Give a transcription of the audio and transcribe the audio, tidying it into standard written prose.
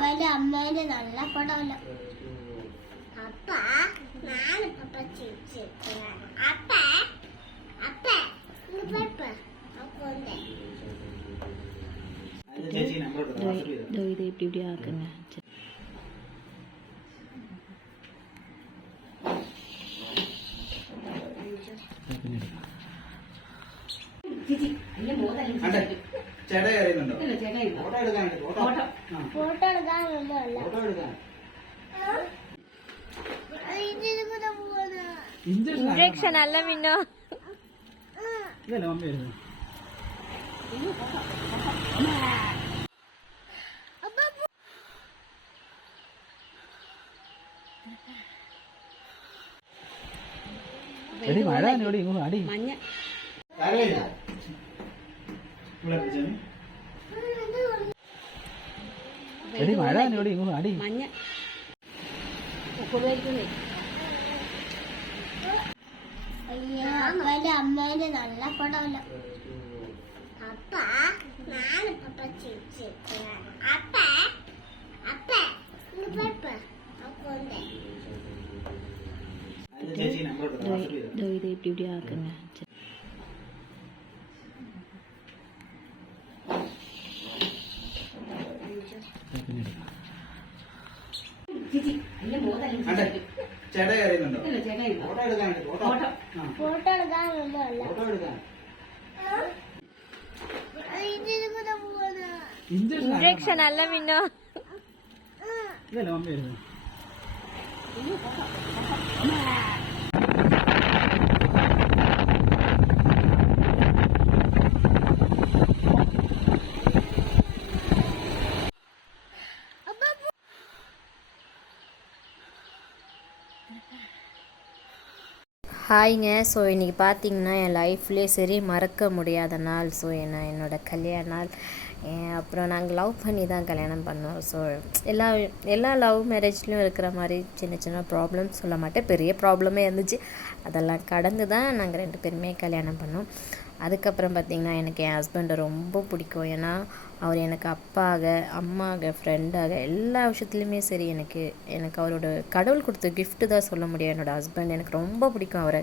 മഞ്ഞ അമ്മേന്റെ നല്ല പടമല്ല അപ്പ ഞാനിപ്പ ചിരിച്ചു അപ്പ അപ്പ ഇത് இப்படி ஆக்குங்க ഇഞ്ചക്ഷൻ അല്ല മിന്നോ മഞ്ഞ മഞ്ഞ അമ്മേന്റെ നല്ല പടമല്ല അപ്പ ഞാനിപ്പ ചിരിച്ചു അപ്പ അപ്പ ഇത് இப்படி ஆக்குங்க ഫോട്ടോ ഇഞ്ചക്ഷൻ അല്ല മിന്നോ ஹாய்ங்க. ஸோ இன்றைக்கி பார்த்திங்கன்னா என் லைஃப்லேயே சரி மறக்க முடியாத நாள். ஸோ என்னோடய கல்யாண நாள். அப்புறம் நாங்கள் லவ் பண்ணி தான் கல்யாணம் பண்ணோம். ஸோ எல்லா லவ் மேரேஜ்லேயும் இருக்கிற மாதிரி சின்ன சின்ன ப்ராப்ளம்ஸ் சொல்ல மாட்டேன், பெரிய ப்ராப்ளமே இருந்துச்சு. அதெல்லாம் கடந்து தான் நாங்கள் 2 பேருமே கல்யாணம் பண்ணோம். அதுக்கப்புறம் பார்த்திங்கன்னா எனக்கு என் ஹஸ்பண்டை ரொம்ப பிடிக்கும். ஏன்னா அவர் எனக்கு அப்பாக, அம்மாக, ஃப்ரெண்டாக எல்லா விஷயத்துலையுமே சரி எனக்கு அவரோட கடவுள் கொடுத்த கிஃப்ட்டு தான் சொல்ல முடியும். என்னோடய ஹஸ்பண்ட் எனக்கு ரொம்ப பிடிக்கும் அவரை.